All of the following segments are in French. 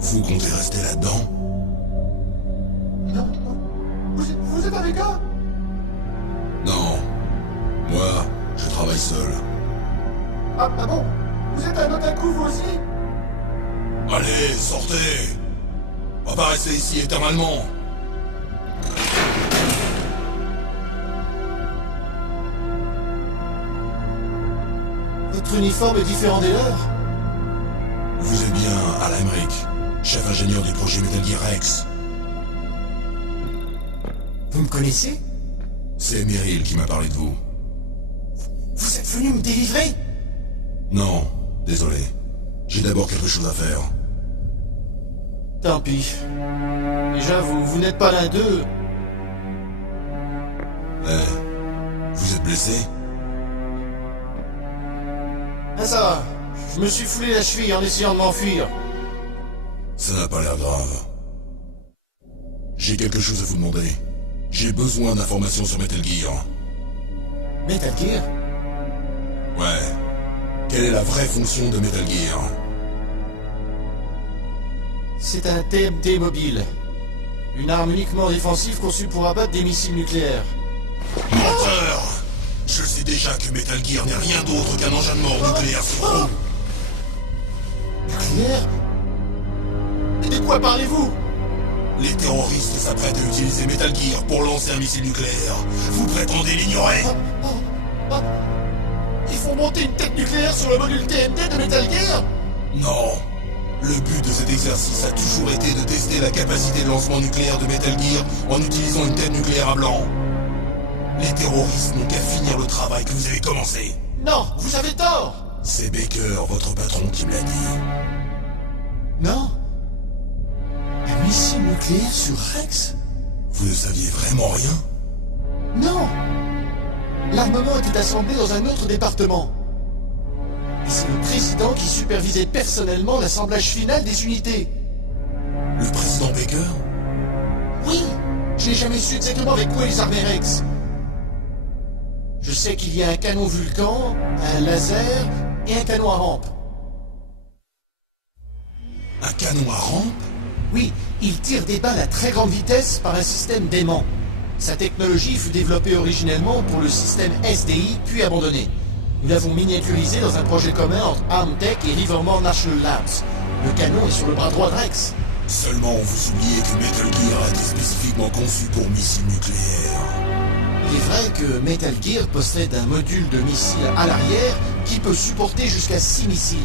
Vous comptez rester là-dedans? Non, vous êtes avec eux? Non. Moi, je travaille seul. Ah bon? Vous êtes un otaku, vous aussi? Allez, sortez! On va pas rester ici éternellement! Votre uniforme est différent des leurs? Vous êtes bien Alan Emmerich, chef ingénieur du projet Metal Gear Rex. Vous me connaissez? C'est Meryl qui m'a parlé de vous. Vous êtes venu me délivrer? Non, désolé. J'ai d'abord quelque chose à faire. Tant pis. Déjà, vous n'êtes pas l'un d'eux. Vous êtes blessé? Ah ça va. Je me suis foulé la cheville en essayant de m'enfuir. Ça n'a pas l'air grave. J'ai quelque chose à vous demander. J'ai besoin d'informations sur Metal Gear. Metal Gear? Ouais. Quelle est la vraie fonction de Metal Gear? C'est un TMD mobile. Une arme uniquement défensive conçue pour abattre des missiles nucléaires. Menteur! Je sais déjà que Metal Gear n'est rien d'autre qu'un engin de mort nucléaire sur roue. Nucléaire? Et de quoi parlez-vous? Les terroristes s'apprêtent à utiliser Metal Gear pour lancer un missile nucléaire. Vous prétendez l'ignorer? Ils font monter une tête nucléaire sur le module TMD de Metal Gear? Non. Le but de cet exercice a toujours été de tester la capacité de lancement nucléaire de Metal Gear en utilisant une tête nucléaire à blanc. Les terroristes n'ont qu'à finir le travail que vous avez commencé. Non, vous avez tort! C'est Baker, votre patron, qui me l'a dit. Non? Un missile nucléaire sur Rex? Vous ne saviez vraiment rien? Non! L'armement était assemblé dans un autre département. Et c'est le président qui supervisait personnellement l'assemblage final des unités. Le président Baker? Oui! Je n'ai jamais su exactement avec quoi ils armaient Rex. Je sais qu'il y a un canon Vulcan, un laser et un canon à rampe. Un canon à rampe? Oui, il tire des balles à très grande vitesse par un système d'aimant. Sa technologie fut développée originellement pour le système SDI, puis abandonnée. Nous l'avons miniaturisé dans un projet commun entre Armtech et Rivermore National Labs. Le canon est sur le bras droit de Rex. Seulement vous oubliez que Metal Gear a été spécifiquement conçu pour missiles nucléaires. Il est vrai que Metal Gear possède un module de missile à l'arrière qui peut supporter jusqu'à 6 missiles.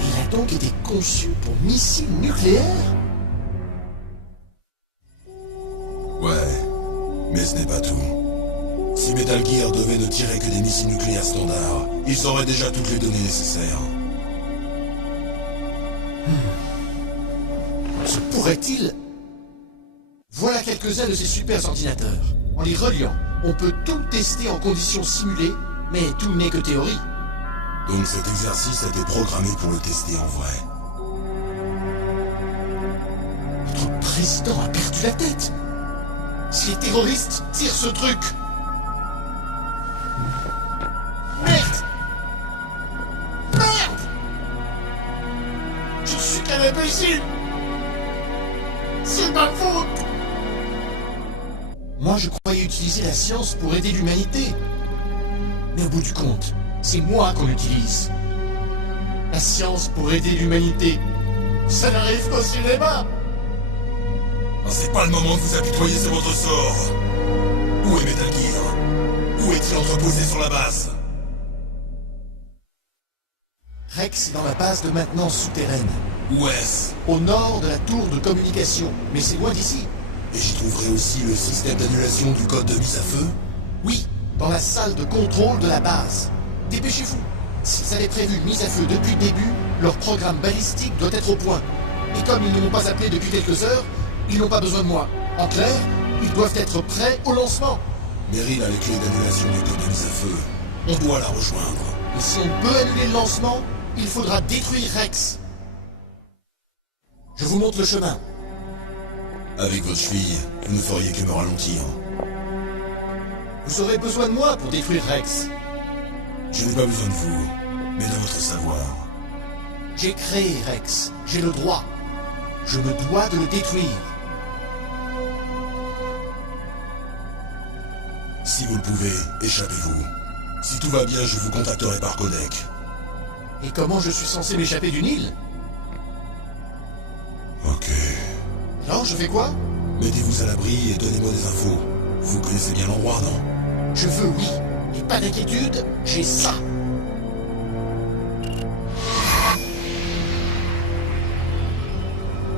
Il a donc été conçu pour missiles nucléaires? Ouais, mais ce n'est pas tout. Si Metal Gear devait ne tirer que des missiles nucléaires standards, ils auraient déjà toutes les données nécessaires. Se pourrait-il? Voilà quelques-uns de ces super ordinateurs. En les reliant, on peut tout tester en conditions simulées, mais tout n'est que théorie. Donc cet exercice a été programmé pour le tester en vrai. Notre président a perdu la tête. Si les terroristes tirent ce truc... Merde! Merde! Je suis qu'un imbécile! C'est ma faute! Moi, je croyais utiliser la science pour aider l'humanité. Mais au bout du compte, c'est moi qu'on utilise. La science pour aider l'humanité. Ça n'arrive qu'au cinéma! C'est pas le moment de vous apitoyer sur votre sort. Où est Metal Gear? Où est-il entreposé sur la base? Rex est dans la base de maintenance souterraine, Où est-ce? au nord de la tour de communication, mais c'est loin d'ici. Et j'y trouverai aussi le système d'annulation du code de mise à feu? Oui, dans la salle de contrôle de la base. Dépêchez-vous. S'ils avaient prévu une mise à feu depuis le début, leur programme balistique doit être au point. Et comme ils ne m'ont pas appelé depuis quelques heures, ils n'ont pas besoin de moi. En clair, ils doivent être prêts au lancement. Meryl a les clés d'annulation du code de mise à feu. On doit la rejoindre. Et si on peut annuler le lancement, il faudra détruire Rex. Je vous montre le chemin. Avec votre cheville, vous ne feriez que me ralentir. Vous aurez besoin de moi pour détruire Rex. Je n'ai pas besoin de vous, mais de votre savoir. J'ai créé Rex. J'ai le droit. Je me dois de le détruire. Si vous le pouvez, échappez-vous. Si tout va bien, je vous contacterai par codec. Et comment je suis censé m'échapper du Nil? Ok. Alors, je fais quoi? Mettez-vous à l'abri et donnez-moi des infos. Vous connaissez bien l'endroit, non? Je veux oui. Et pas d'inquiétude, j'ai ça.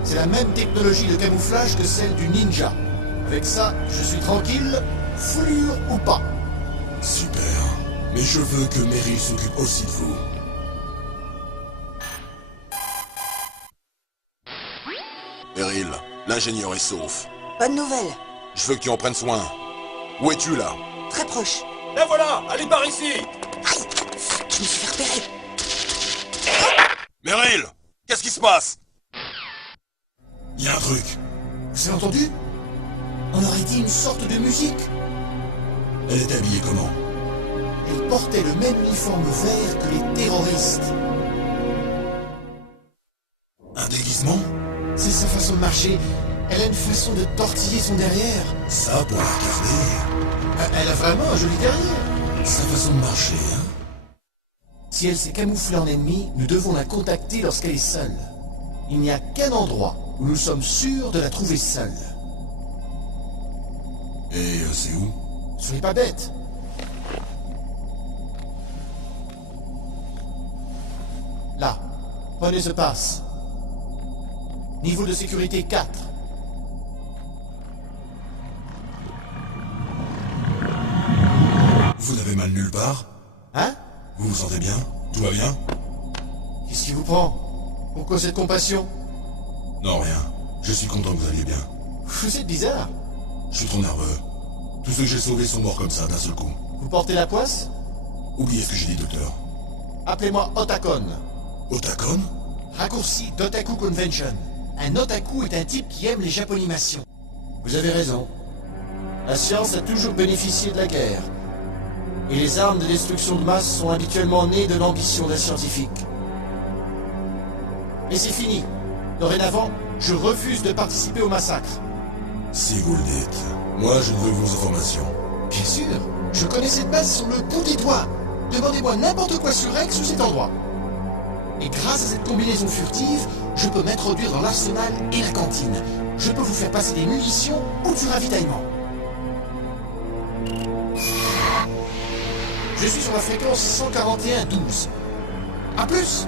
C'est la même technologie de camouflage que celle du ninja. Avec ça, je suis tranquille, foulure ou pas. Super. Mais je veux que Meryl s'occupe aussi de vous. Meryl, l'ingénieur est sauf. Bonne nouvelle. Je veux que tu en prennes soin. Où es-tu, là? Très proche. Et voilà, allez par ici. Aïe! Je me suis fait repérer. Meryl! Qu'est-ce qui se passe? Il y a un truc. Vous avez entendu? On aurait dit une sorte de musique. Elle est habillée comment? Elle portait le même uniforme vert que les terroristes. Un déguisement? C'est sa façon de marcher. Elle a une façon de tortiller son derrière. Ça, pour la regarder. Elle a vraiment un joli derrière. Sa façon de marcher, hein? Si elle s'est camouflée en ennemi, nous devons la contacter lorsqu'elle est seule. Il n'y a qu'un endroit où nous sommes sûrs de la trouver seule. Et c'est où? Soyez pas bête. Là, prenez ce passe. Niveau de sécurité 4. Vous n'avez mal nulle part? Hein? Vous vous sentez bien? Tout va bien? Qu'est-ce qui vous prend? Pourquoi cette compassion? Non, rien. Je suis content que vous alliez bien. Vous êtes bizarre. Je suis trop nerveux. Tous ceux que j'ai sauvés sont morts comme ça, d'un seul coup. Vous portez la poisse? Oubliez ce que j'ai dit, docteur. Appelez-moi Otakon. Otakon? Raccourci d'Otaku Convention. Un otaku est un type qui aime les japonimations. Vous avez raison. La science a toujours bénéficié de la guerre. Et les armes de destruction de masse sont habituellement nées de l'ambition d'un scientifique. Mais c'est fini. Dorénavant, je refuse de participer au massacre. Si vous le dites. Moi, je ne veux vos informations. Bien sûr, je connais cette base sur le bout des doigts. Demandez-moi n'importe quoi sur Rex ou cet endroit. Et grâce à cette combinaison furtive, je peux m'introduire dans l'arsenal et la cantine. Je peux vous faire passer des munitions ou du ravitaillement. Je suis sur la fréquence 141-12. A plus!